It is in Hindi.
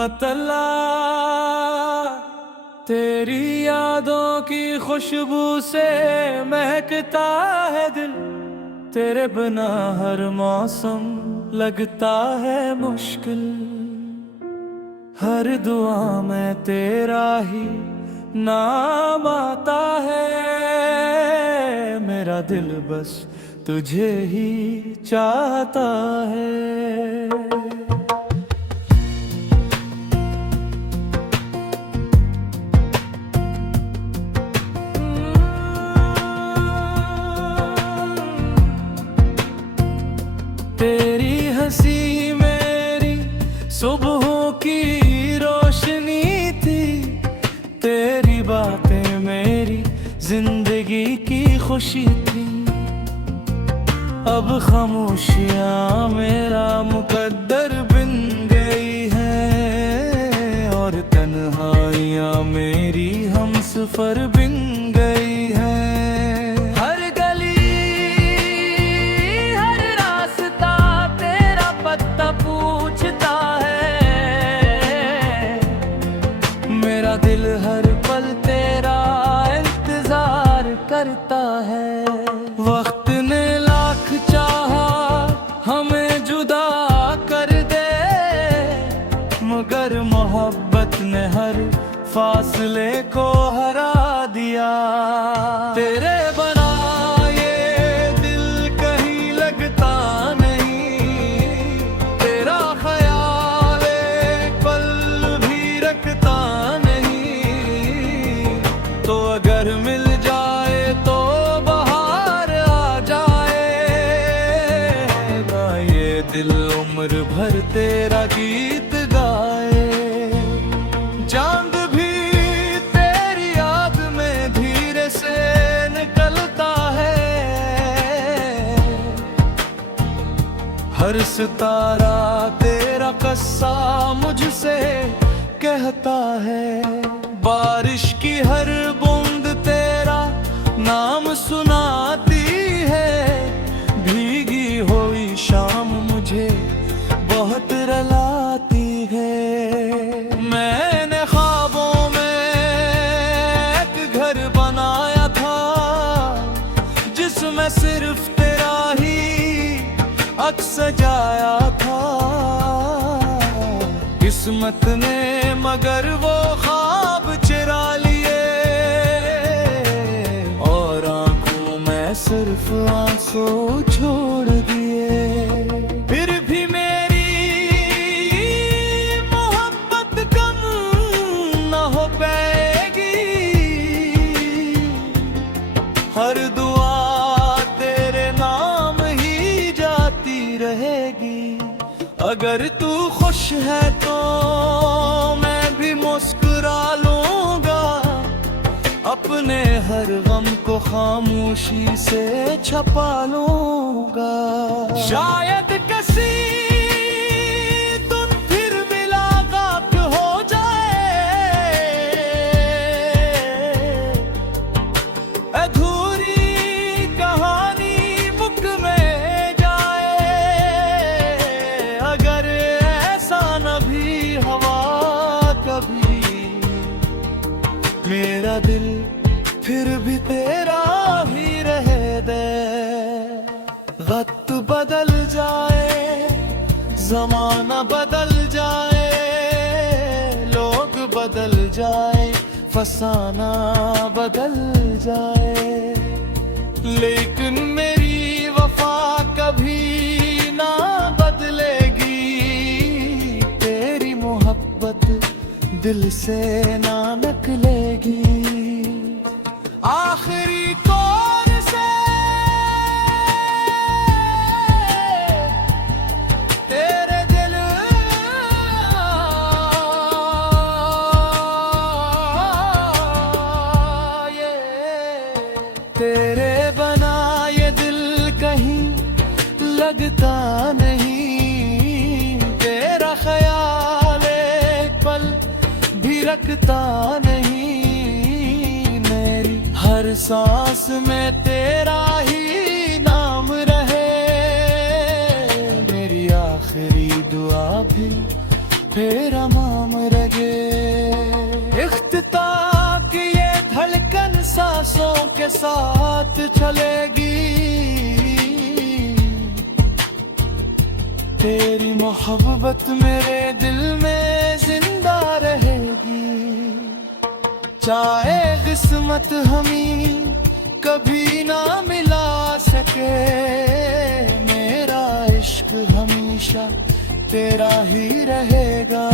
रहमत अल्लाह। तेरी यादों की खुशबू से महकता है दिल, तेरे बिना हर मौसम लगता है मुश्किल। हर दुआ में तेरा ही नाम आता है, मेरा दिल बस तुझे ही चाहता है। तेरी हंसी मेरी सुबहों की रोशनी थी, तेरी बातें मेरी जिंदगी की खुशी थी। अब खामोशियाँ मेरा मुकद्दर बिन गई है, और तन्हाइयाँ मेरी हमसफर बिन गई है। हर गली हर रास्ता तेरा पता पूछता है, मेरा दिल हर पल तेरा इंतजार करता है। वक्त ने लाख चाहा हमें जुदा कर दे, मगर मोहब्बत ने हर फासले को हरा दिया। तेरे बना ये दिल कहीं लगता नहीं, तेरा ख्याल एक पल भी रखता नहीं। तो अगर मिल जाए तो बाहर आ जाएगा ये दिल, उम्र भर तेरा गीत गाए। चांद भी तेरी याद में धीरे से निकलता है, हर सितारा तेरा किस्सा मुझसे कहता है। बारिश की हर बूंद तेरा नाम सुनाती है, भीगी हुई शाम मुझे बहुत रुलाती है। मैंने ख्वाबों में एक घर बनाया था, जिसमें सिर्फ तेरा ही अक्स सजाया था। किस्मत ने मगर वो ख्वाब चुरा लिए, और आंखों में सिर्फ आंसू छोड़ दिए। फिर भी मेरी मोहब्बत कम न हो पाएगी, हर दुआ तेरे नाम ही जाती रहेगी। अगर तू खुश है तो मैं भी मुस्कुरा लूंगा, अपने हर गम को खामोशी से छपा लूंगा। शायद किसी दिन फिर मुलाकात हो जाए, अधूरी कहानी मुक में जाए। अगर ऐसा न भी हवा कभी, मेरा दिल फिर भी तेरा ही रहे दे। वक्त बदल जाए, जमाना बदल जाए, लोग बदल जाए, फसाना बदल जाए, लेकिन मेरी वफा कभी ना बदलेगी। तेरी मोहब्बत दिल से ना निकलेगी। आखिरी तौर से तेरे दिल ये, तेरे बना ये दिल कहीं लगता नहीं, तेरा ख्याल एक पल भी रखता नहीं। मेरी हर सांस में तेरा ही नाम रहे, मेरी आखिरी दुआ भी फिर अमाम रगे। इख्तिताम की ये धड़कन सांसों के साथ चलेगी, तेरी मोहब्बत मेरे दिल में जिंदा रहेगी। चाहे किस्मत हमें कभी ना मिला सके, मेरा इश्क हमेशा तेरा ही रहेगा।